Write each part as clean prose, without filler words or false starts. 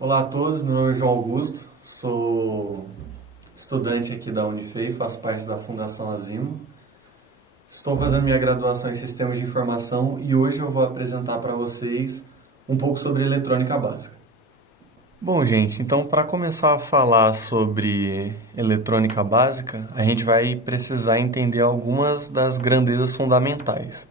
Olá a todos, meu nome é João Augusto, sou estudante aqui da Unifei, faço parte da Fundação Azimo. Estou fazendo minha graduação em Sistemas de Informação e hoje eu vou apresentar para vocês um pouco sobre eletrônica básica. Bom, gente, então para começar a falar sobre eletrônica básica, a gente vai precisar entender algumas das grandezas fundamentais.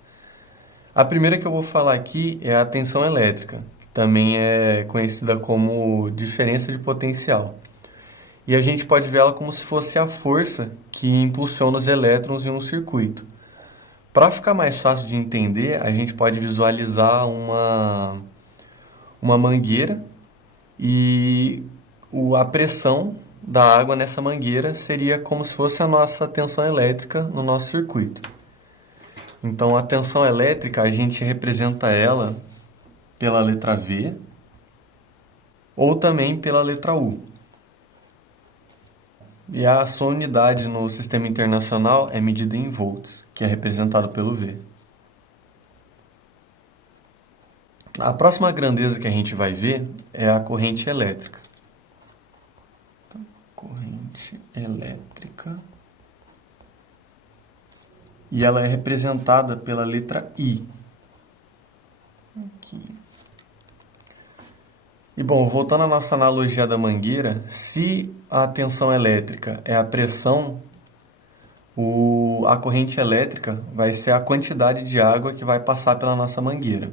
A primeira que eu vou falar aqui é a tensão elétrica, que também é conhecida como diferença de potencial. E a gente pode ver ela como se fosse a força que impulsiona os elétrons em um circuito. Para ficar mais fácil de entender, a gente pode visualizar uma mangueira e a pressão da água nessa mangueira seria como se fosse a nossa tensão elétrica no nosso circuito. Então, a tensão elétrica, a gente representa ela pela letra V ou também pela letra U. E a sua unidade no sistema internacional é medida em volts, que é representado pelo V. A próxima grandeza que a gente vai ver é a corrente elétrica. Corrente elétrica. E ela é representada pela letra I. Aqui. E bom, voltando à nossa analogia da mangueira, se a tensão elétrica é a pressão, a corrente elétrica vai ser a quantidade de água que vai passar pela nossa mangueira.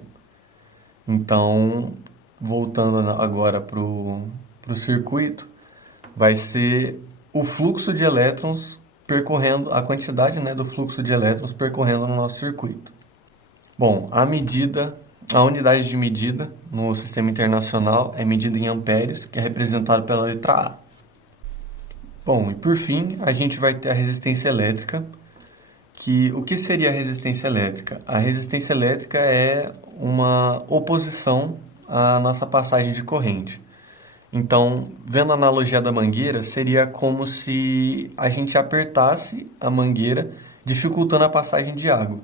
Então, voltando agora para o circuito, vai ser o fluxo de elétrons percorrendo, a quantidade, né, do fluxo de elétrons percorrendo no nosso circuito. Bom, a unidade de medida no sistema internacional é medida em amperes, que é representado pela letra A. Bom, e por fim, a gente vai ter a resistência elétrica, o que seria a resistência elétrica? A resistência elétrica é uma oposição à nossa passagem de corrente. Então, vendo a analogia da mangueira, seria como se a gente apertasse a mangueira, dificultando a passagem de água.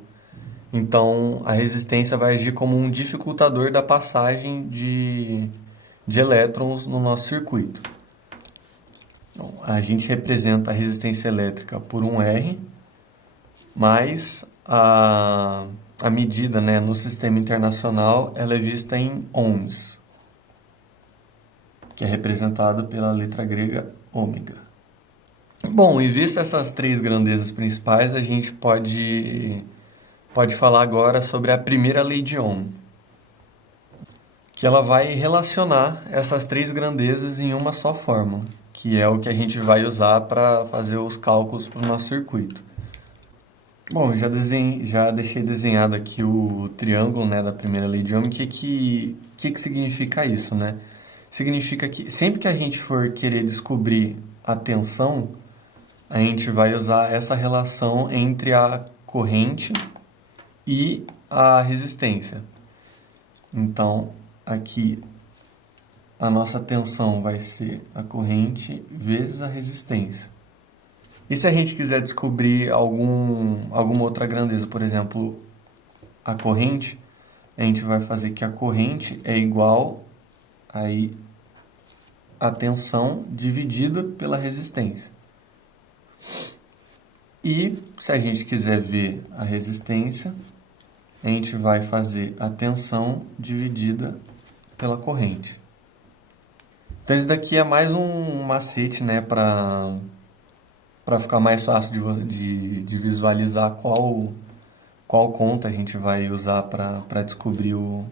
Então, a resistência vai agir como um dificultador da passagem de elétrons no nosso circuito. Então, a gente representa a resistência elétrica por um R, mas a medida, né, no sistema internacional ela é vista em ohms, que é representado pela letra grega ômega. Bom, e vistas essas três grandezas principais, a gente pode falar agora sobre a primeira lei de Ohm, que ela vai relacionar essas três grandezas em uma só fórmula, que é o que a gente vai usar para fazer os cálculos para o nosso circuito. Bom, já deixei desenhado aqui o triângulo, né, da primeira lei de Ohm. O que significa isso, né? Significa que sempre que a gente for querer descobrir a tensão, a gente vai usar essa relação entre a corrente e a resistência. Então, aqui a nossa tensão vai ser a corrente vezes a resistência. E se a gente quiser descobrir alguma outra grandeza, por exemplo, a corrente, a gente vai fazer que a corrente é igual aí a tensão dividida pela resistência. E se a gente quiser ver a resistência, a gente vai fazer a tensão dividida pela corrente. Então, isso daqui é mais um macete, né, para ficar mais fácil de visualizar qual conta a gente vai usar para descobrir o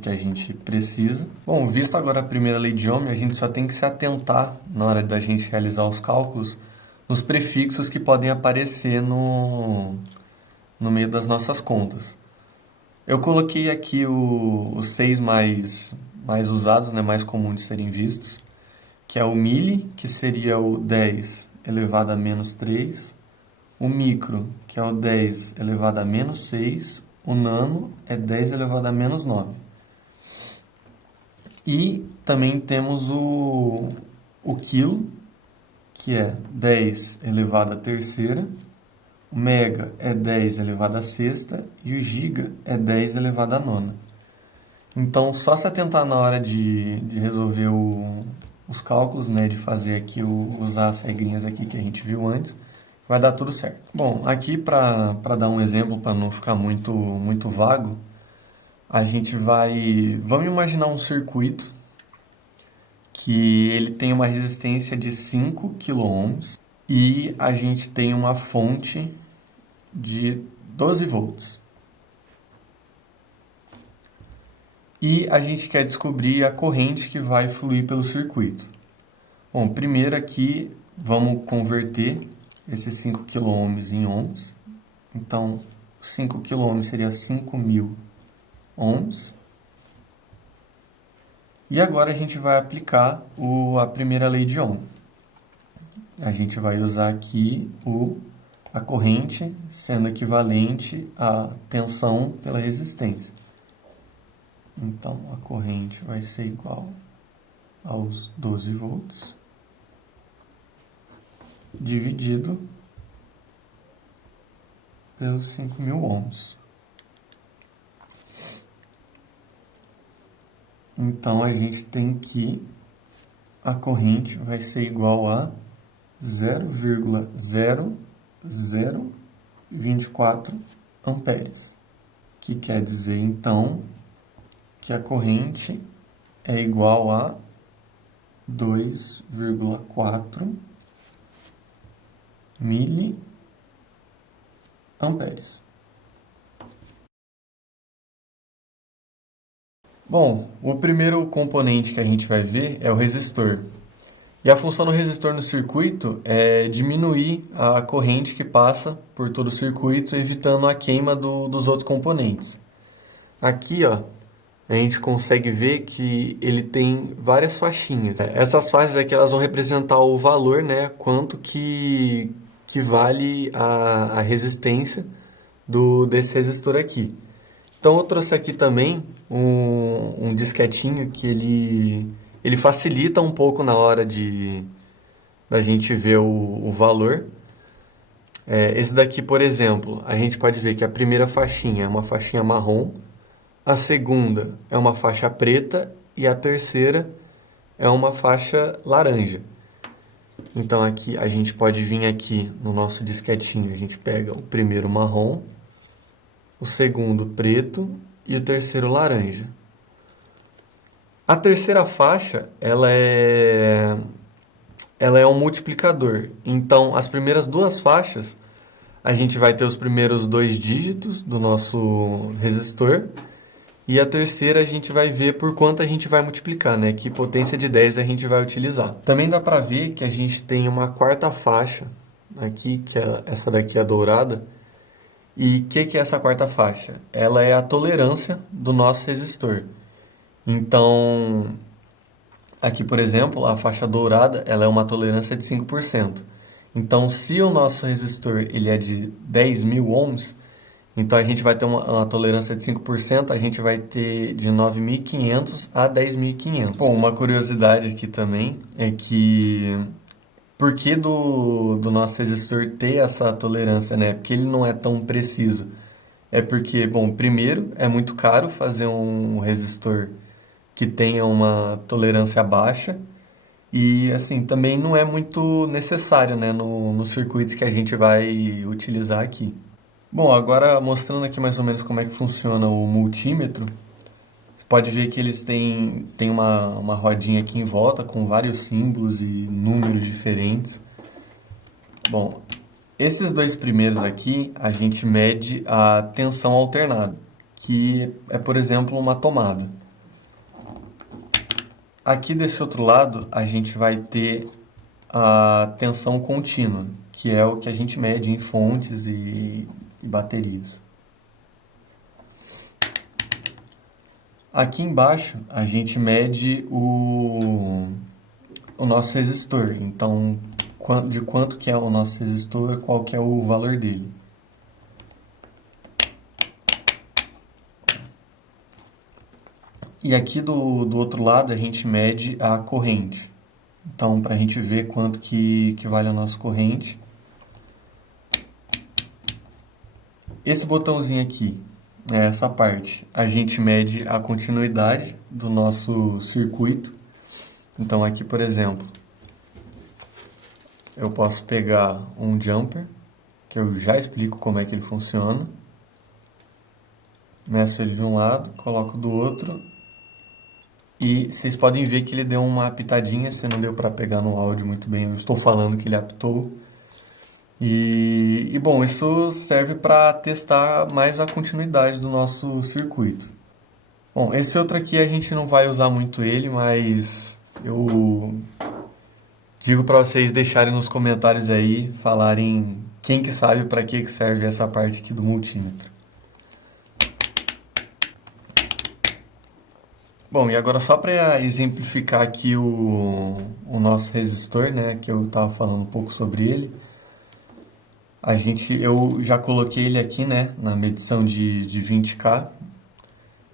que a gente precisa. Bom, visto agora a primeira lei de Ohm, a gente só tem que se atentar, na hora da gente realizar os cálculos, nos prefixos que podem aparecer no meio das nossas contas. Eu coloquei aqui os 6 mais usados, né, mais comuns de serem vistos, que é o milli, que seria o 10 elevado a menos 3, o micro, que é o 10 elevado a menos 6, o nano é 10 elevado a menos 9. E também temos o quilo, que é 10 elevado a terceira, o mega é 10 elevado a sexta e o giga é 10 elevado a nona. Então, só se atentar na hora de resolver os cálculos, né, de fazer aqui, usar as regrinhas aqui que a gente viu antes, vai dar tudo certo. Bom, aqui para dar um exemplo, para não ficar muito vago, a gente vamos imaginar um circuito que ele tem uma resistência de 5 kΩ e a gente tem uma fonte de 12 volts. E a gente quer descobrir a corrente que vai fluir pelo circuito. Bom, primeiro aqui vamos converter esses 5 kΩ em ohms. Então, 5 kΩ seria 5.000 ohms. E agora a gente vai aplicar a primeira lei de Ohm. A gente vai usar aqui a corrente sendo equivalente à tensão pela resistência. Então, a corrente vai ser igual aos 12 volts dividido pelos 5.000 ohms. Então, a gente tem que a corrente vai ser igual a 0,0024 amperes, que quer dizer, então, que a corrente é igual a 2,4 miliamperes. Bom, o primeiro componente que a gente vai ver é o resistor. E a função do resistor no circuito é diminuir a corrente que passa por todo o circuito, evitando a queima dos outros componentes. Aqui, ó, a gente consegue ver que ele tem várias faixinhas. Essas faixas aqui elas vão representar o valor, né, quanto que vale a resistência desse resistor aqui. Então eu trouxe aqui também um disquetinho que ele facilita um pouco na hora da gente ver o valor. Esse daqui, por exemplo, a gente pode ver que a primeira faixinha é uma faixinha marrom, a segunda é uma faixa preta e a terceira é uma faixa laranja. Então aqui a gente pode vir aqui no nosso disquetinho, a gente pega o primeiro marrom, o segundo preto e o terceiro laranja. A terceira faixa, ela é um multiplicador. Então, as primeiras duas faixas, a gente vai ter os primeiros 2 dígitos do nosso resistor. E a terceira a gente vai ver por quanto a gente vai multiplicar, né? Que potência de 10 a gente vai utilizar. Também dá para ver que a gente tem uma quarta faixa aqui, que essa daqui é a dourada. E o que é essa quarta faixa? Ela é a tolerância do nosso resistor. Então, aqui, por exemplo, a faixa dourada, ela é uma tolerância de 5%. Então, se o nosso resistor ele é de 10.000 ohms, então a gente vai ter uma tolerância de 5%, a gente vai ter de 9.500 a 10.500. Bom, uma curiosidade aqui também é que por que do nosso resistor ter essa tolerância, né? Porque ele não é tão preciso. É porque, bom, primeiro, é muito caro fazer um resistor que tenha uma tolerância baixa e, assim, também não é muito necessário, né, nos circuitos que a gente vai utilizar aqui. Bom, agora mostrando aqui mais ou menos como é que funciona o multímetro, você pode ver que eles têm uma rodinha aqui em volta com vários símbolos e números diferentes. Bom, esses dois primeiros aqui, a gente mede a tensão alternada, que é, por exemplo, uma tomada. Aqui desse outro lado, a gente vai ter a tensão contínua, que é o que a gente mede em fontes e baterias. Aqui embaixo, a gente mede o nosso resistor. Então, de quanto que é o nosso resistor, qual que é o valor dele. E aqui do outro lado a gente mede a corrente. Então, para a gente ver quanto que vale a nossa corrente. Esse botãozinho aqui, é essa parte. A gente mede a continuidade do nosso circuito. Então aqui, por exemplo, eu posso pegar um jumper, que eu já explico como é que ele funciona. Meço ele de um lado, coloco do outro. E vocês podem ver que ele deu uma pitadinha, se não deu para pegar no áudio muito bem, eu estou falando que ele apitou. Bom, isso serve para testar mais a continuidade do nosso circuito. Bom, esse outro aqui a gente não vai usar muito ele, mas eu digo para vocês deixarem nos comentários aí, falarem quem que sabe para que serve essa parte aqui do multímetro. Bom, e agora só para exemplificar aqui o nosso resistor, né, que eu estava falando um pouco sobre ele. Eu já coloquei ele aqui, né, na medição de 20K,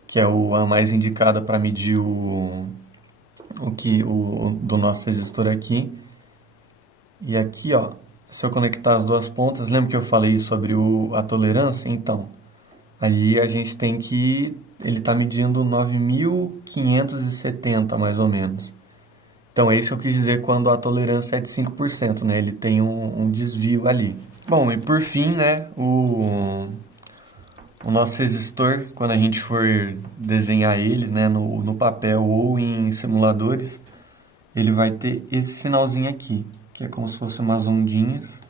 que é a mais indicada para medir o do nosso resistor aqui. E aqui, ó, se eu conectar as duas pontas, lembra que eu falei sobre a tolerância? Então, ali a gente tem que ele está medindo 9.570 mais ou menos. Então é isso que eu quis dizer quando a tolerância é de 5%, né? Ele tem um desvio ali. Bom, e por fim, né, o nosso resistor, quando a gente for desenhar ele, né, no papel ou em simuladores, ele vai ter esse sinalzinho aqui, que é como se fosse umas ondinhas.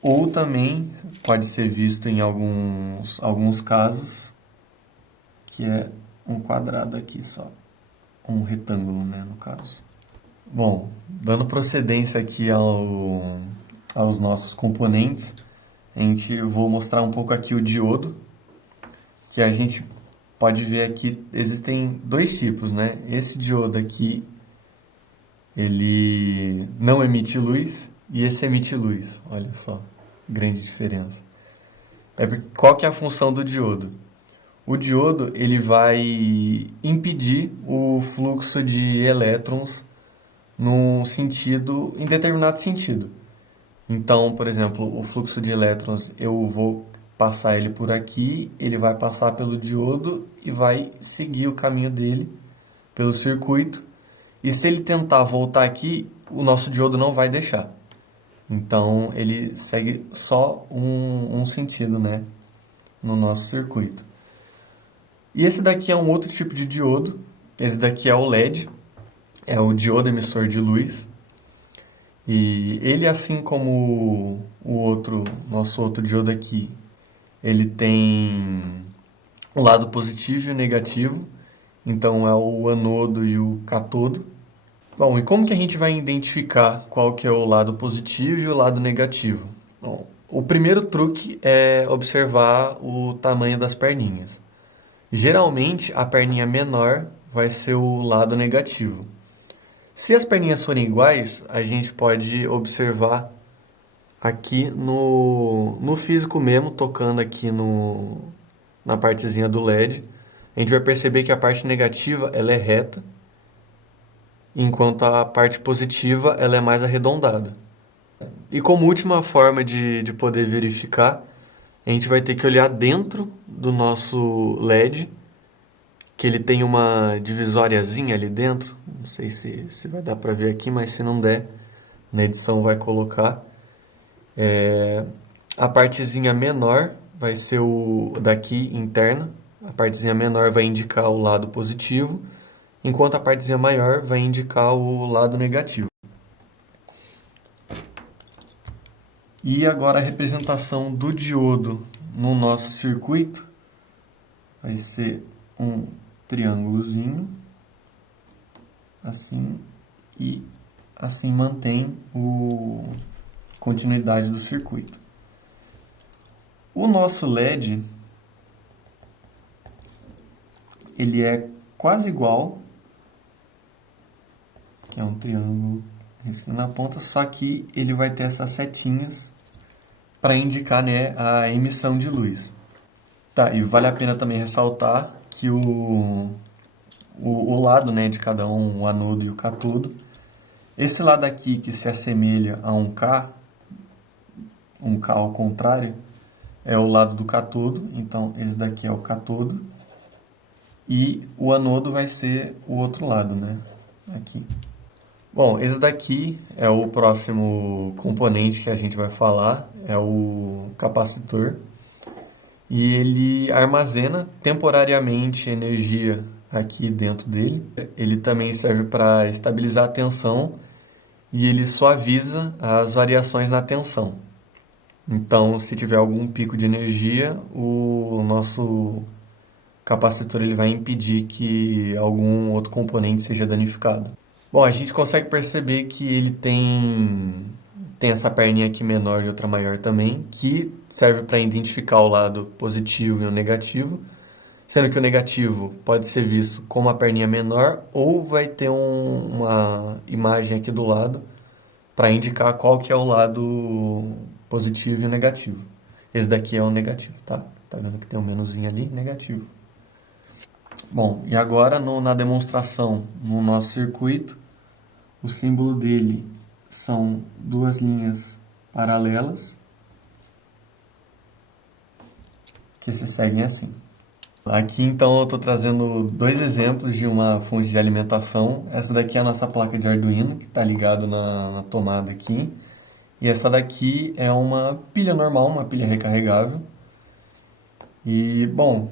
Ou também pode ser visto em alguns casos, que é um quadrado aqui só, um retângulo, né, no caso. Bom, dando procedência aqui aos nossos componentes, vou mostrar um pouco aqui o diodo, que a gente pode ver aqui, existem dois tipos, né? Esse diodo aqui, ele não emite luz, e esse emite luz, olha só, grande diferença. Qual que é a função do diodo? O diodo ele vai impedir o fluxo de elétrons em determinado sentido. Então, por exemplo, o fluxo de elétrons, eu vou passar ele por aqui, ele vai passar pelo diodo e vai seguir o caminho dele pelo circuito. E se ele tentar voltar aqui, o nosso diodo não vai deixar. Então, ele segue só um sentido, né, no nosso circuito. E esse daqui é um outro tipo de diodo. Esse daqui é o LED, é o diodo emissor de luz. E ele, assim como nosso outro diodo aqui, ele tem o lado positivo e o negativo. Então, é o anodo e o catodo. Bom, e como que a gente vai identificar qual que é o lado positivo e o lado negativo? Bom, o primeiro truque é observar o tamanho das perninhas. Geralmente, a perninha menor vai ser o lado negativo. Se as perninhas forem iguais, a gente pode observar aqui no físico mesmo, tocando aqui na partezinha do LED. A gente vai perceber que a parte negativa ela é reta, enquanto a parte positiva ela é mais arredondada. E como última forma de poder verificar, a gente vai ter que olhar dentro do nosso LED, que ele tem uma divisóriazinha ali dentro. Não sei se vai dar para ver aqui, mas se não der, na edição vai colocar. A partezinha menor vai ser o daqui interna. A partezinha menor vai indicar o lado positivo, enquanto a partezinha maior vai indicar o lado negativo. E agora a representação do diodo no nosso circuito vai ser um triângulozinho, assim, e assim mantém a continuidade do circuito. O nosso LED, ele é quase igual, que é um triângulo risquinho na ponta, só que ele vai ter essas setinhas para indicar, né, a emissão de luz. Tá, e vale a pena também ressaltar que o lado, né, de cada um, o anodo e o catodo, esse lado aqui que se assemelha a um K ao contrário, é o lado do cátodo, então esse daqui é o cátodo. E o anodo vai ser o outro lado, né? Aqui. Bom, esse daqui é o próximo componente que a gente vai falar, é o capacitor. E ele armazena temporariamente energia aqui dentro dele. Ele também serve para estabilizar a tensão e ele suaviza as variações na tensão. Então, se tiver algum pico de energia, o nosso capacitor ele vai impedir que algum outro componente seja danificado. Bom, a gente consegue perceber que ele tem essa perninha aqui menor e outra maior também, que serve para identificar o lado positivo e o negativo, sendo que o negativo pode ser visto como a perninha menor ou vai ter uma imagem aqui do lado para indicar qual que é o lado positivo e negativo. Esse daqui é o negativo, tá? Tá vendo que tem um menuzinho ali? Negativo. Bom, e agora na demonstração no nosso circuito, o símbolo dele são duas linhas paralelas que se seguem assim. Aqui então eu estou trazendo dois exemplos de uma fonte de alimentação. Essa daqui é a nossa placa de Arduino, que está ligado na tomada aqui. E essa daqui é uma pilha normal, uma pilha recarregável. E, bom,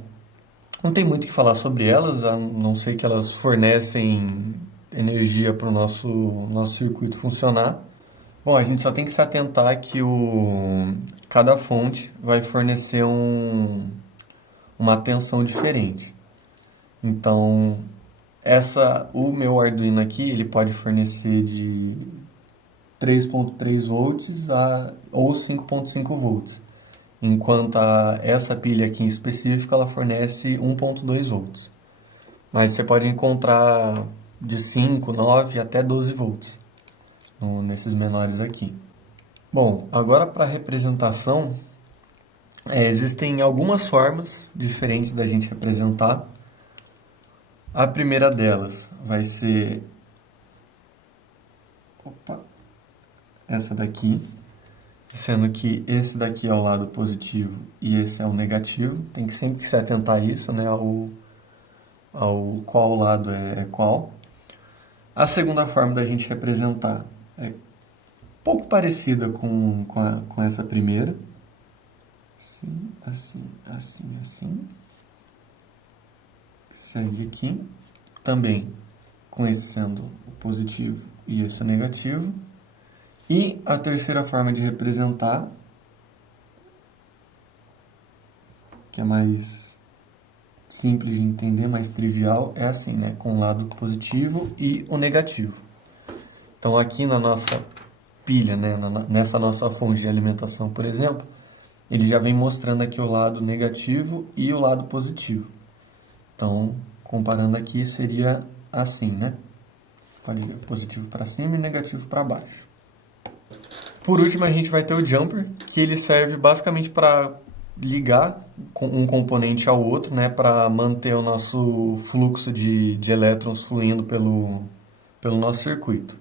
não tem muito o que falar sobre elas, a não ser que elas fornecem energia para o nosso circuito funcionar. Bom, a gente só tem que se atentar que cada fonte vai fornecer uma tensão diferente. Então, o meu Arduino aqui, ele pode fornecer de 3.3 volts ou 5.5 volts. Enquanto essa pilha aqui em específico, ela fornece 1.2 volts. Mas você pode encontrar de 5, 9 até 12 volts nesses menores aqui. Bom, agora para a representação, existem algumas formas diferentes da gente representar. A primeira delas vai ser essa daqui, sendo que esse daqui é o lado positivo e esse é o negativo. Tem que sempre se atentar a isso, né, ao qual lado é qual. A segunda forma da gente representar é pouco parecida com essa primeira. Assim, assim, assim, assim. Segue aqui. Também com esse sendo o positivo e esse o negativo. E a terceira forma de representar, que é mais simples de entender, mais trivial, é assim, né? Com o lado positivo e o negativo. Então aqui na nossa pilha, né? Nessa nossa fonte de alimentação, por exemplo, ele já vem mostrando aqui o lado negativo e o lado positivo. Então, comparando aqui, seria assim, né? Pode ver positivo para cima e negativo para baixo. Por último, a gente vai ter o jumper, que ele serve basicamente para ligar um componente ao outro, né? Para manter o nosso fluxo de elétrons fluindo pelo nosso circuito.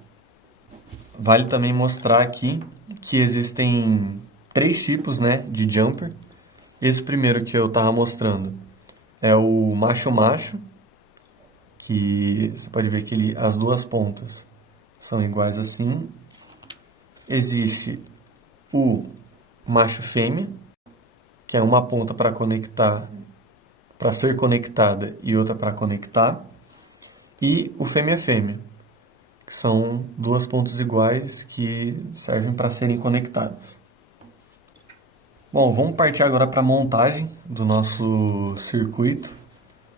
Vale também mostrar aqui que existem 3 tipos, né, de jumper. Esse primeiro que eu estava mostrando é o macho-macho, que você pode ver que as duas pontas são iguais assim. Existe o macho-fêmea, que é uma ponta para conectar, para ser conectada e outra para conectar. E o fêmea-fêmea, que são duas pontas iguais que servem para serem conectadas. Bom, vamos partir agora para a montagem do nosso circuito,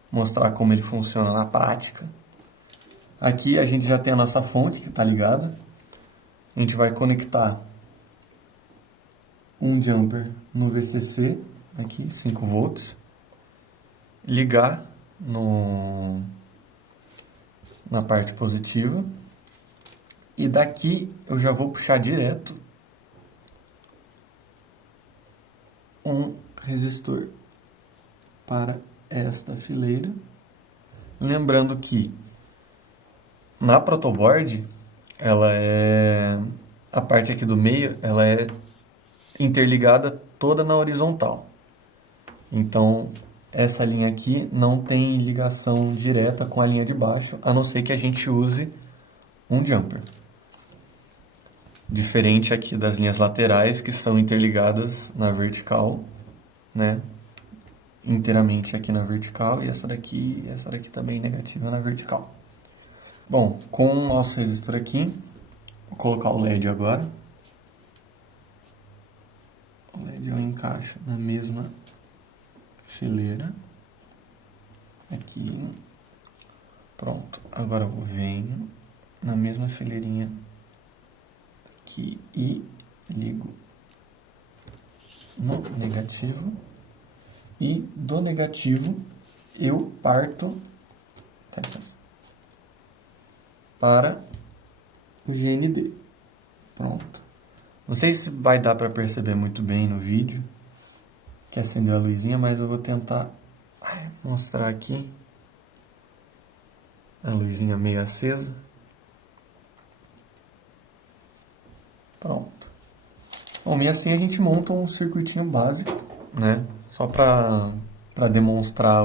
mostrar como ele funciona na prática. Aqui a gente já tem a nossa fonte que está ligada. A gente vai conectar um jumper no VCC, aqui 5 volts, ligar na parte positiva, e daqui eu já vou puxar direto um resistor para esta fileira. Lembrando que na protoboard, a parte aqui do meio, ela é interligada toda na horizontal. Então, essa linha aqui não tem ligação direta com a linha de baixo, a não ser que a gente use um jumper. Diferente aqui das linhas laterais, que são interligadas na vertical, né? Inteiramente aqui na vertical, e essa daqui também negativa na vertical. Bom, com o nosso resistor aqui, vou colocar o LED agora. O LED eu encaixo na mesma fileira. Aqui. Pronto. Agora eu venho na mesma fileirinha aqui e ligo no negativo. E do negativo eu parto para o GND. Pronto. Não sei se vai dar para perceber muito bem no vídeo que acendeu a luzinha, mas eu vou tentar mostrar aqui a luzinha meio acesa. Pronto. Bom, e assim a gente monta um circuitinho básico, né? Só para demonstrar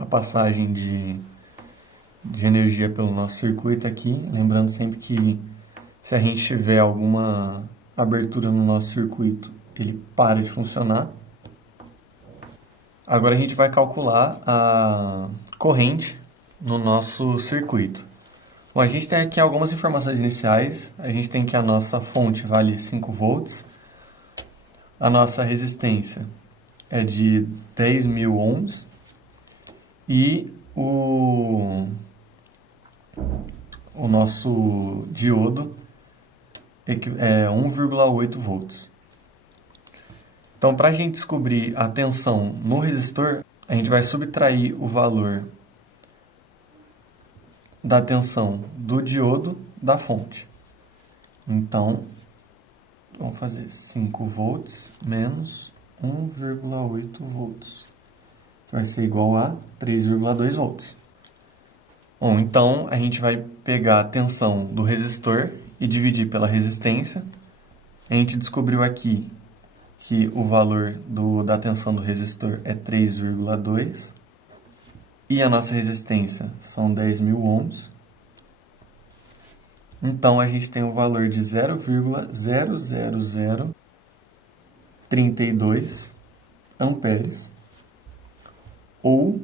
a passagem de energia pelo nosso circuito aqui. Lembrando sempre que se a gente tiver alguma abertura no nosso circuito, ele para de funcionar. Agora a gente vai calcular a corrente no nosso circuito. Bom, a gente tem aqui algumas informações iniciais. A gente tem que a nossa fonte vale 5 volts. A nossa resistência é de 10.000 ohms. E o nosso diodo é 1,8 volts. Então, para a gente descobrir a tensão no resistor, a gente vai subtrair o valor da tensão do diodo da fonte. Então, vamos fazer 5 volts menos 1,8 volts, que vai ser igual a 3,2 volts. Bom, então a gente vai pegar a tensão do resistor e dividir pela resistência. A gente descobriu aqui que o valor da tensão do resistor é 3,2 e a nossa resistência são 10.000 ohms. Então a gente tem o valor de 0,00032 amperes ou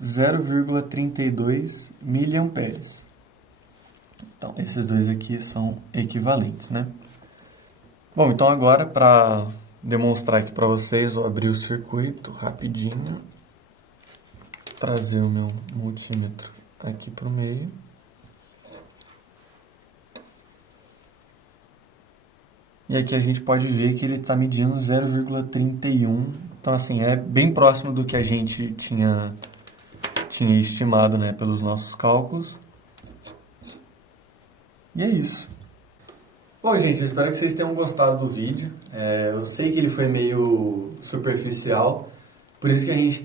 0,32 miliamperes. Então, esses dois aqui são equivalentes, né? Bom, então agora, para demonstrar aqui para vocês, vou abrir o circuito rapidinho, trazer o meu multímetro aqui para o meio. E aqui a gente pode ver que ele está medindo 0,31. Então, assim, é bem próximo do que a gente tinha estimado, né, pelos nossos cálculos. E é isso. Bom, gente, eu espero que vocês tenham gostado do vídeo. Eu sei que ele foi meio superficial, por isso que a gente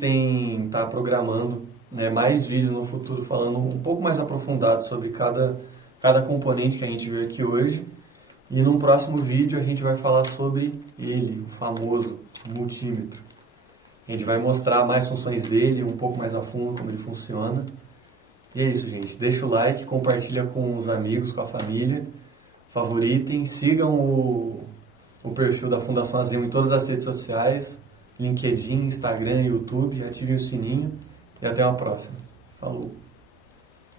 tá programando, né, mais vídeos no futuro falando um pouco mais aprofundado sobre cada componente que a gente viu aqui hoje. E num próximo vídeo a gente vai falar sobre ele, o famoso multímetro. A gente vai mostrar mais funções dele, um pouco mais a fundo como ele funciona. E é isso, gente. Deixa o like, compartilha com os amigos, com a família. Favoritem, sigam o perfil da Fundação Azemo em todas as redes sociais, LinkedIn, Instagram, YouTube, ativem o sininho e até uma próxima. Falou!